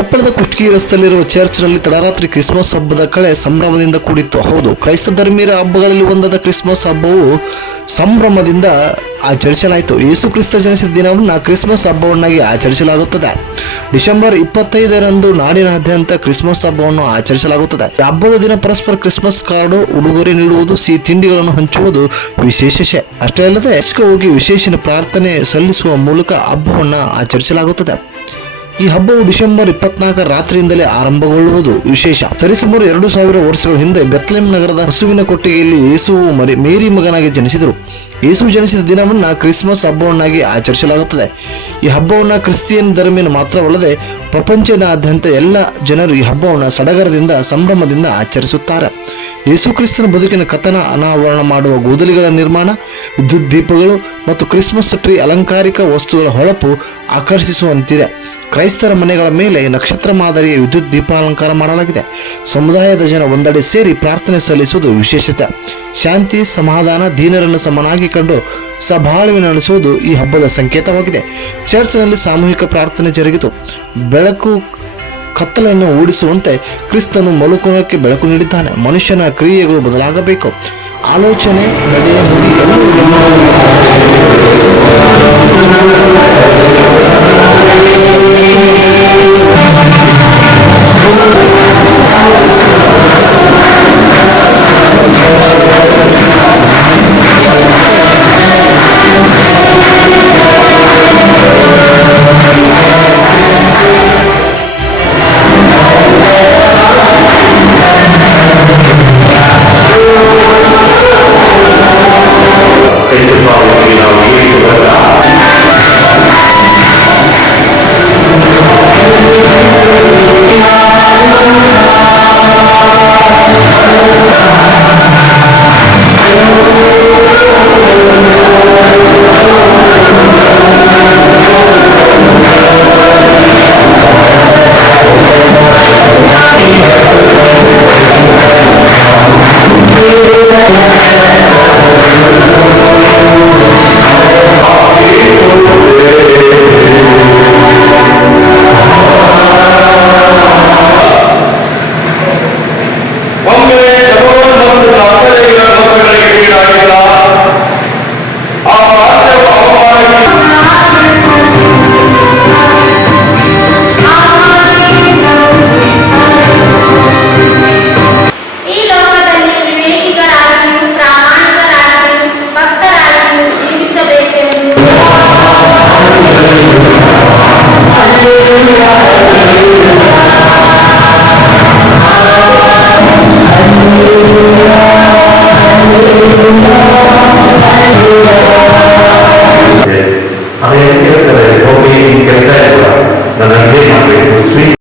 ಕೊಪ್ಪಳದ ಕುಷ್ಟಗಿ ರಸ್ತೆಯಲ್ಲಿರುವ ಚರ್ಚ್ನಲ್ಲಿ ತಡರಾತ್ರಿ ಕ್ರಿಸ್ಮಸ್ ಹಬ್ಬದ ಕಳೆ ಸಂಭ್ರಮದಿಂದ ಕೂಡಿತ್ತು. ಹೌದು, ಕ್ರೈಸ್ತ ಧರ್ಮೀಯರ ಹಬ್ಬಗಳಲ್ಲಿ ಒಂದಾದ ಕ್ರಿಸ್ಮಸ್ ಹಬ್ಬವು ಸಂಭ್ರಮದಿಂದ ಆಚರಿಸಲಾಯಿತು. ಯೇಸು ಕ್ರಿಸ್ತ ಜನಿಸಿದ ದಿನವನ್ನು ಕ್ರಿಸ್ಮಸ್ ಹಬ್ಬವನ್ನಾಗಿ ಆಚರಿಸಲಾಗುತ್ತದೆ. ಡಿಸೆಂಬರ್ ಇಪ್ಪತ್ತೈದರಂದು ನಾಡಿನಾದ್ಯಂತ ಕ್ರಿಸ್ಮಸ್ ಹಬ್ಬವನ್ನು ಆಚರಿಸಲಾಗುತ್ತದೆ. ಹಬ್ಬದ ದಿನ ಪರಸ್ಪರ ಕ್ರಿಸ್ಮಸ್ ಕಾರ್ಡು, ಉಡುಗೊರೆ ನೀಡುವುದು, ಸಿಹಿ ತಿಂಡಿಗಳನ್ನು ಹಂಚುವುದು ವಿಶೇಷ ಅಷ್ಟೇ ಅಲ್ಲದೆ ಹೋಗಿ ವಿಶೇಷ ಪ್ರಾರ್ಥನೆ ಸಲ್ಲಿಸುವ ಮೂಲಕ ಹಬ್ಬವನ್ನು ಆಚರಿಸಲಾಗುತ್ತದೆ. ಈ ಹಬ್ಬವು ಡಿಸೆಂಬರ್ ಇಪ್ಪತ್ನಾಲ್ಕರ ರಾತ್ರಿಯಿಂದಲೇ ಆರಂಭಗೊಳ್ಳುವುದು ವಿಶೇಷ. ಸರಿಸುಮಾರು ಎರಡು ಸಾವಿರ ವರ್ಷಗಳ ಹಿಂದೆ ಬೆತ್ಲೆಮ್ ನಗರದ ಹಸುವಿನ ಕೊಟ್ಟಿಗೆಯಲ್ಲಿ ಯೇಸುವು ಮರಿ, ಮೇರಿ ಮಗನಾಗಿ ಜನಿಸಿದರು. ಯೇಸು ಜನಿಸಿದ ದಿನವನ್ನು ಕ್ರಿಸ್ಮಸ್ ಹಬ್ಬವನ್ನಾಗಿ ಆಚರಿಸಲಾಗುತ್ತದೆ. ಈ ಹಬ್ಬವನ್ನ ಕ್ರಿಸ್ತಿಯನ್ ಧರ್ಮಿನ ಮಾತ್ರವಲ್ಲದೆ ಪ್ರಪಂಚದಾದ್ಯಂತ ಎಲ್ಲ ಜನರು ಈ ಹಬ್ಬವನ್ನು ಸಡಗರದಿಂದ, ಸಂಭ್ರಮದಿಂದ ಆಚರಿಸುತ್ತಾರೆ. ಯೇಸು ಕ್ರಿಸ್ತನ ಬದುಕಿನ ಕಥನ ಅನಾವರಣ ಮಾಡುವ ಗೋದಲಿಗಳ ನಿರ್ಮಾಣ, ವಿದ್ಯುತ್ ದೀಪಗಳು ಮತ್ತು ಕ್ರಿಸ್ಮಸ್ ಟ್ರೀ ಅಲಂಕಾರಿಕ ವಸ್ತುಗಳ ಹೊಳಪು ಆಕರ್ಷಿಸುವಂತಿದೆ. ಕ್ರೈಸ್ತರ ಮನೆಗಳ ಮೇಲೆ ನಕ್ಷತ್ರ ಮಾದರಿಯ ವಿದ್ಯುತ್ ದೀಪಾಲಂಕಾರ ಮಾಡಲಾಗಿದೆ. ಸಮುದಾಯದ ಜನ ಒಂದೆಡೆ ಸೇರಿ ಪ್ರಾರ್ಥನೆ ಸಲ್ಲಿಸುವುದು ವಿಶೇಷತೆ. ಶಾಂತಿ, ಸಮಾಧಾನ, ದೀನರನ್ನು ಸಮನಾಗಿ ಕಂಡು ಸಬಾಳ್ವೆ ನಡೆಸುವುದು ಈ ಹಬ್ಬದ ಸಂಕೇತವಾಗಿದೆ. ಚರ್ಚ್ನಲ್ಲಿ ಸಾಮೂಹಿಕ ಪ್ರಾರ್ಥನೆ ಜರುಗಿತು. ಬೆಳಕು ಕತ್ತಲೆಯನ್ನು ಓಡಿಸುವಂತೆ ಕ್ರಿಸ್ತನು ಮಲುಕುಣಕ್ಕೆ ಬೆಳಕು ನೀಡಿದ್ದಾನೆ. ಮನುಷ್ಯನ ಕ್ರಿಯೆಗಳು ಬದಲಾಗಬೇಕು. ಆಲೋಚನೆ ನಡೆಯ